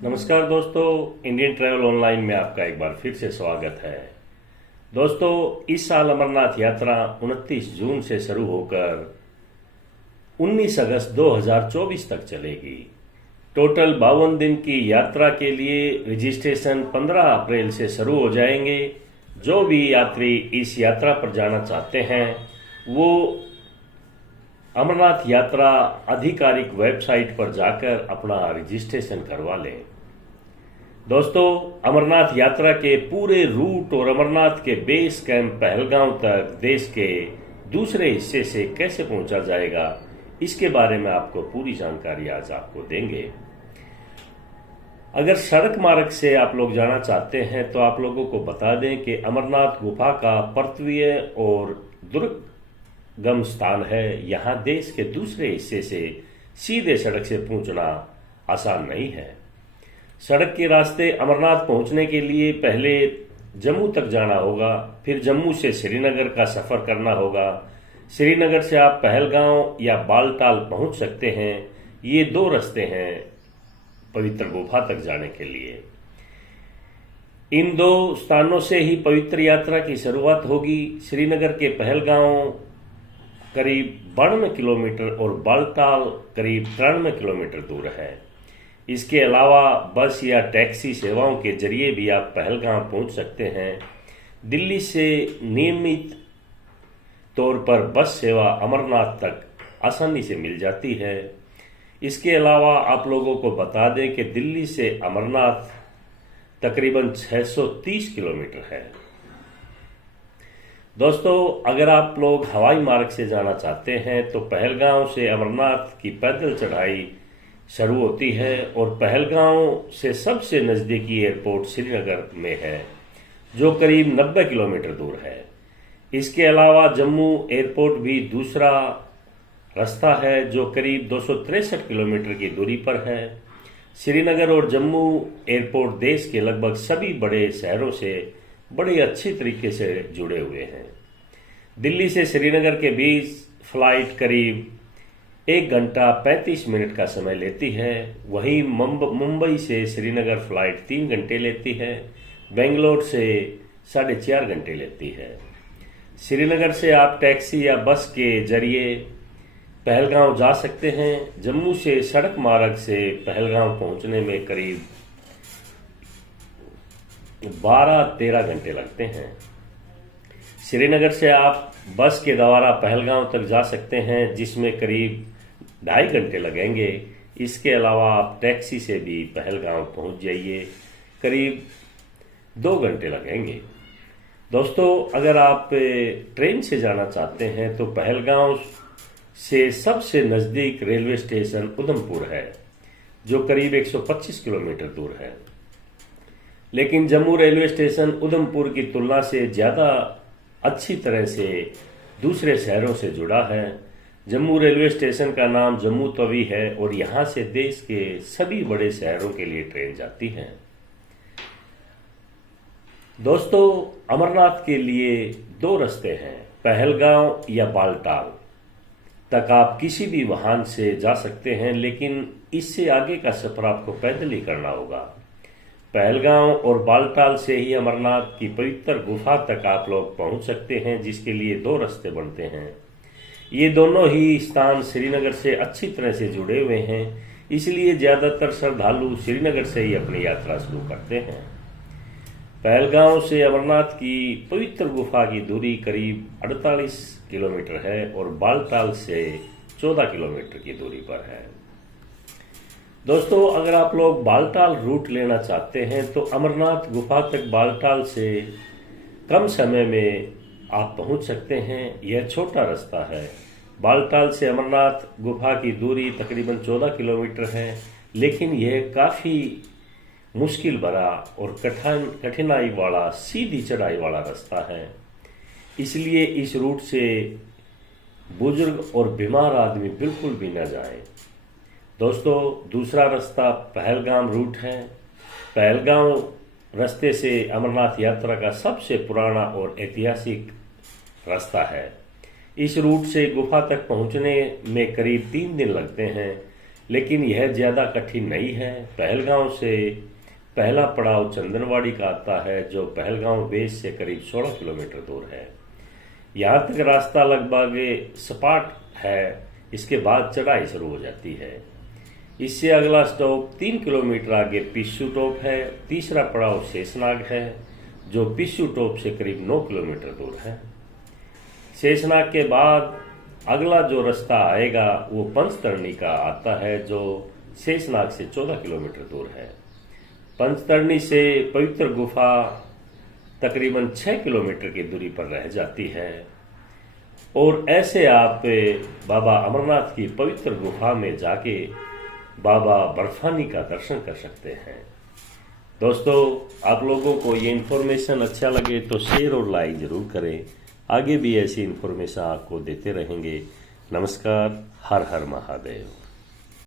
नमस्कार दोस्तों, Indian travel online में आपका एक बार फिर से स्वागत है। दोस्तों, इस साल अमरनाथ यात्रा 29 जून से शुरू होकर 19 अगस्त 2024 तक चलेगी। टोटल 52 दिन की यात्रा के लिए रजिस्ट्रेशन 15 अप्रैल से शुरू हो जाएंगे। जो भी यात्री इस यात्रा पर जाना चाहते हैं वो अमरनाथ यात्रा आधिकारिक वेबसाइट पर जाकर अपना रजिस्ट्रेशन करवा लें। दोस्तों, अमरनाथ यात्रा के पूरे रूट और अमरनाथ के बेस कैंप पहलगांव तक देश के दूसरे हिस्से से कैसे पहुंचा जाएगा, इसके बारे में आपको पूरी जानकारी आज आपको देंगे। अगर सड़क मार्ग से आप लोग जाना चाहते हैं तो आप लोगों को बता दें कि अमरनाथ गुफा का पर्वतीय और दुर्गम स्थान है। यहाँ देश के दूसरे हिस्से से सीधे सड़क से पहुंचना आसान नहीं है। सड़क के रास्ते अमरनाथ पहुंचने के लिए पहले जम्मू तक जाना होगा, फिर जम्मू से श्रीनगर का सफर करना होगा। श्रीनगर से आप पहलगांव या बालटाल पहुंच सकते हैं। ये दो रास्ते हैं पवित्र गुफा तक जाने के लिए। इन दो स्थानों से ही पवित्र यात्रा की शुरुआत होगी। श्रीनगर के पहलगांव करीब 92 किलोमीटर और बालटाल करीब 93 किलोमीटर दूर है। इसके अलावा बस या टैक्सी सेवाओं के जरिए भी आप पहलगांव पहुंच सकते हैं। दिल्ली से नियमित तौर पर बस सेवा अमरनाथ तक आसानी से मिल जाती है। इसके अलावा आप लोगों को बता दें कि दिल्ली से अमरनाथ तकरीबन 630 किलोमीटर है। दोस्तों, अगर आप लोग हवाई मार्ग से जाना चाहते हैं तो पहलगांव से अमरनाथ की पैदल चढ़ाई शुरू होती है और पहलगांव से सबसे नज़दीकी एयरपोर्ट श्रीनगर में है, जो करीब 90 किलोमीटर दूर है। इसके अलावा जम्मू एयरपोर्ट भी दूसरा रास्ता है जो करीब 263 किलोमीटर की दूरी पर है। श्रीनगर और जम्मू एयरपोर्ट देश के लगभग सभी बड़े शहरों से बड़े अच्छी तरीके से जुड़े हुए हैं। दिल्ली से श्रीनगर के बीच फ्लाइट करीब 1 घंटा 35 मिनट का समय लेती है। वहीं मुंबई से श्रीनगर फ्लाइट 3 घंटे लेती है। बेंगलोर से 4.5 घंटे लेती है। श्रीनगर से आप टैक्सी या बस के जरिए पहलगांव जा सकते हैं। जम्मू से सड़क मार्ग से पहलगांव पहुंचने में करीब 12-13 घंटे लगते हैं। श्रीनगर से आप बस के द्वारा पहलगांव तक जा सकते हैं, जिसमें करीब 2.5 घंटे लगेंगे। इसके अलावा आप टैक्सी से भी पहलगांव पहुंच जाइए, करीब 2 घंटे लगेंगे। दोस्तों, अगर आप ट्रेन से जाना चाहते हैं तो पहलगांव से सबसे नज़दीक रेलवे स्टेशन उधमपुर है, जो करीब 125 किलोमीटर दूर है। लेकिन जम्मू रेलवे स्टेशन उधमपुर की तुलना से ज़्यादा अच्छी तरह से दूसरे शहरों से जुड़ा है। जम्मू रेलवे स्टेशन का नाम जम्मू तवी है और यहाँ से देश के सभी बड़े शहरों के लिए ट्रेन जाती है। दोस्तों, अमरनाथ के लिए 2 रास्ते हैं, पहलगांव या बालटाल तक आप किसी भी वाहन से जा सकते हैं, लेकिन इससे आगे का सफर आपको पैदल ही करना होगा। पहलगांव और बालटाल से ही अमरनाथ की पवित्र गुफा तक आप लोग पहुंच सकते हैं, जिसके लिए 2 रास्ते बनते हैं। ये दोनों ही स्थान श्रीनगर से अच्छी तरह से जुड़े हुए हैं, इसलिए ज़्यादातर श्रद्धालु श्रीनगर से ही अपनी यात्रा शुरू करते हैं। पहलगांव से अमरनाथ की पवित्र गुफा की दूरी करीब 48 किलोमीटर है और बालटाल से 14 किलोमीटर की दूरी पर है। दोस्तों, अगर आप लोग बालटाल रूट लेना चाहते हैं तो अमरनाथ गुफा तक बालटाल से कम समय में आप पहुंच सकते हैं। यह छोटा रास्ता है। बालटाल से अमरनाथ गुफा की दूरी तकरीबन 14 किलोमीटर है, लेकिन यह काफ़ी मुश्किल भरा और कठिनाई वाला सीधी चढ़ाई वाला रास्ता है। इसलिए इस रूट से बुजुर्ग और बीमार आदमी बिल्कुल भी न जाए। दोस्तों, दूसरा रास्ता पहलगाम रूट है। पहलगाम रास्ते से अमरनाथ यात्रा का सबसे पुराना और ऐतिहासिक रास्ता है। इस रूट से गुफा तक पहुंचने में करीब 3 दिन लगते हैं। लेकिन यह ज़्यादा कठिन नहीं है। पहलगांव से पहला पड़ाव चंदनवाड़ी का आता है, जो पहलगांव बेस से करीब 16 किलोमीटर दूर है। यहाँ तक रास्ता लगभग सपाट है, इसके बाद चढ़ाई शुरू हो जाती है। इससे अगला स्टॉप 3 किलोमीटर आगे पिस्सू टॉप है। तीसरा पड़ाव शेषनाग है, जो पिस्सू टॉप से करीब 9 किलोमीटर दूर है। शेषनाग के बाद अगला जो रास्ता आएगा वो पंचतरणी का आता है, जो शेषनाग से 14 किलोमीटर दूर है। पंचतरणी से पवित्र गुफा तकरीबन 6 किलोमीटर की दूरी पर रह जाती है और ऐसे आप बाबा अमरनाथ की पवित्र गुफा में जाके बाबा बर्फानी का दर्शन कर सकते हैं। दोस्तों, आप लोगों को ये इन्फॉर्मेशन अच्छा लगे तो शेयर और लाइक जरूर करें। आगे भी ऐसी इन्फॉर्मेशन आपको देते रहेंगे। नमस्कार। हर हर महादेव।